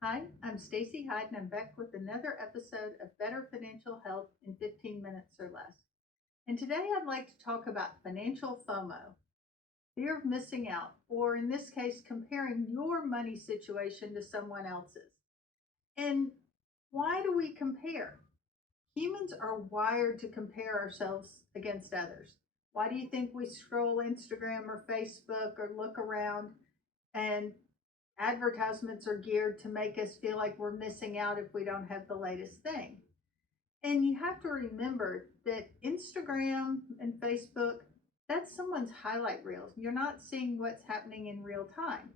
Hi, I'm Stacy Hyde, and I'm back with another episode of Better Financial Health in 15 minutes or less. And today I'd like to talk about financial FOMO, fear of missing out, or in this case, comparing your money situation to someone else's. And why do we compare? Humans are wired to compare ourselves against others. Why do you think we scroll Instagram or Facebook or look around and advertisements are geared to make us feel like we're missing out if we don't have the latest thing? And you have to remember that Instagram and Facebook, that's someone's highlight reels. You're not seeing what's happening in real time.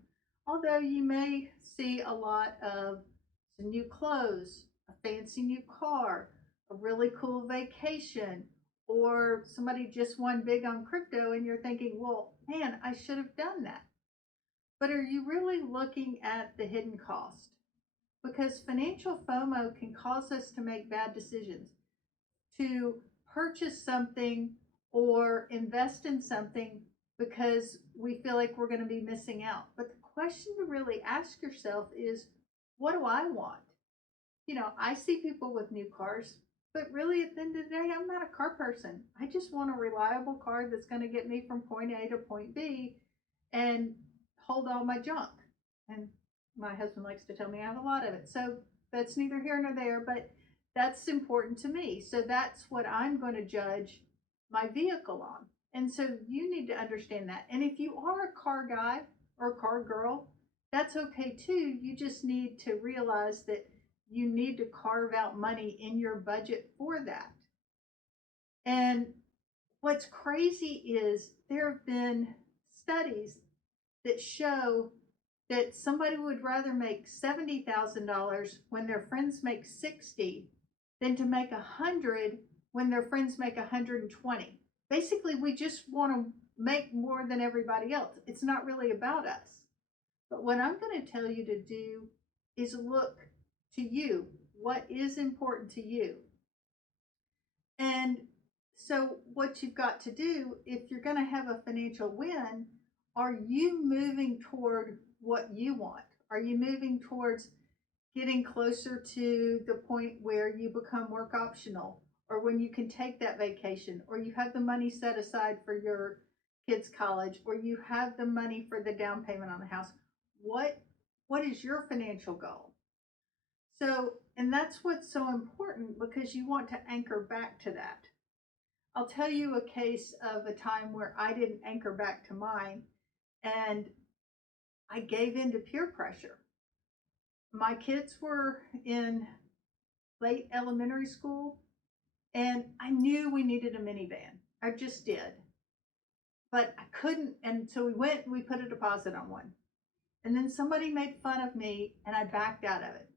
Although you may see a lot of some new clothes, a fancy new car, a really cool vacation, or somebody just won big on crypto and you're thinking, well, man, I should have done that. But are you really looking at the hidden cost? Because financial FOMO can cause us to make bad decisions, to purchase something or invest in something because we feel like we're going to be missing out. But the question to really ask yourself is, what do I want? I see people with new cars, but really at the end of the day, I'm not a car person. I just want a reliable car that's going to get me from point A to point B and hold all my junk. And my husband likes to tell me I have a lot of it. So that's neither here nor there, but that's important to me. So that's what I'm going to judge my vehicle on. And so you need to understand that. And if you are a car guy or a car girl, that's okay too. You just need to realize that you need to carve out money in your budget for that. And what's crazy is there have been studies that show that somebody would rather make $70,000 when their friends make 60 than to make 100 when their friends make 120. Basically, we just want to make more than everybody else. It's not really about us. But what I'm going to tell you to do is look to you. What is important to you? And so, what you've got to do, if you're going to have a financial win, are you moving toward what you want? Are you moving towards getting closer to the point where you become work optional, or when you can take that vacation, or you have the money set aside for your kids' college, or you have the money for the down payment on the house? What is your financial goal? So, and that's what's so important because you want to anchor back to that. I'll tell you a case of a time where I didn't anchor back to mine and I gave in to peer pressure. My kids were in late elementary school and I knew we needed a minivan. I just did. But I couldn't. And so we put a deposit on one. And then somebody made fun of me and I backed out of it.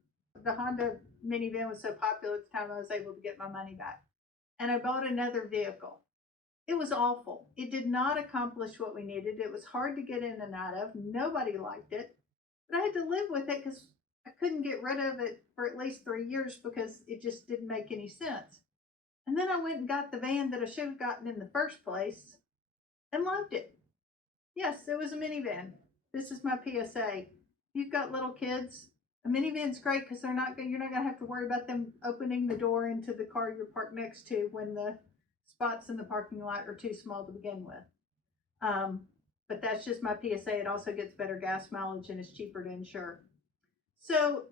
The Honda minivan was so popular at the time I was able to get my money back. And I bought another vehicle. It was awful. It did not accomplish what we needed. It was hard to get in and out of. Nobody liked it. But I had to live with it because I couldn't get rid of it for at least 3 years because it just didn't make any sense. And then I went and got the van that I should have gotten in the first place and loved it. Yes, it was a minivan. This is my PSA. If you've got little kids, a minivan's great because you're not going to have to worry about them opening the door into the car you're parked next to when the spots in the parking lot are too small to begin with. But that's just my PSA. It also gets better gas mileage and is cheaper to insure. So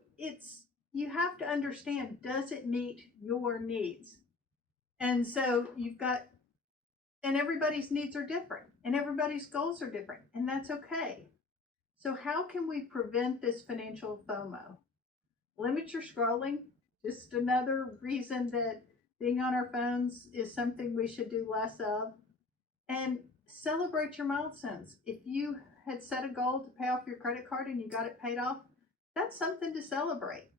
you have to understand, does it meet your needs? And so and everybody's needs are different and everybody's goals are different, and that's okay. So how can we prevent this financial FOMO? Limit your scrolling. Just another reason that being on our phones is something we should do less of. And celebrate your milestones. If you had set a goal to pay off your credit card and you got it paid off, that's something to celebrate.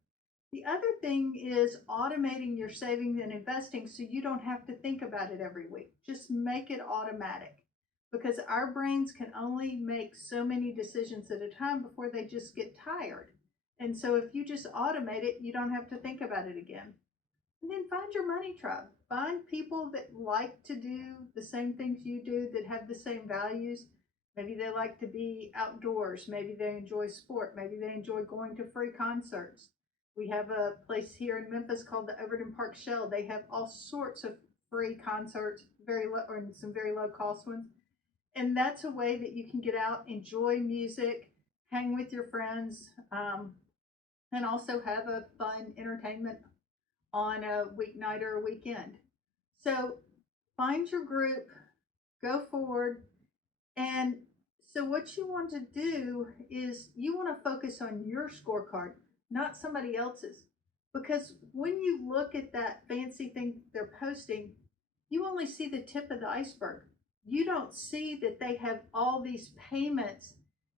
The other thing is automating your saving and investing so you don't have to think about it every week. Just make it automatic because our brains can only make so many decisions at a time before they just get tired. And so if you just automate it, you don't have to think about it again. And then find your money tribe. Find people that like to do the same things you do, that have the same values. Maybe they like to be outdoors. Maybe they enjoy sport. Maybe they enjoy going to free concerts. We have a place here in Memphis called the Overton Park Shell. They have all sorts of free concerts, very low or some very low cost ones. And that's a way that you can get out, enjoy music, hang with your friends, and also have a fun entertainment on a weeknight or a weekend. So find your group, go forward, and so what you want to do is you want to focus on your scorecard, not somebody else's. Because when you look at that fancy thing they're posting, you only see the tip of the iceberg. You don't see that they have all these payments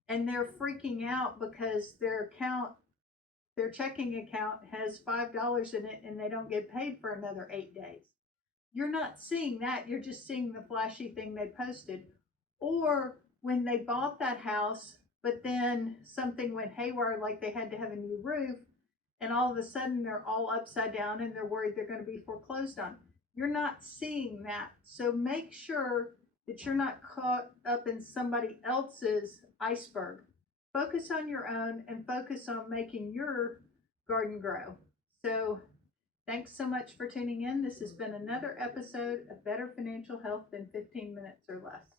and they're freaking out because their checking account has $5 in it and they don't get paid for another 8 days. You're not seeing that. You're just seeing the flashy thing they posted. Or when they bought that house, but then something went haywire, like they had to have a new roof, and all of a sudden they're all upside down and they're worried they're going to be foreclosed on. You're not seeing that. So make sure that you're not caught up in somebody else's iceberg. Focus on your own and focus on making your garden grow. So thanks so much for tuning in. This has been another episode of Better Financial Health in 15 Minutes or Less.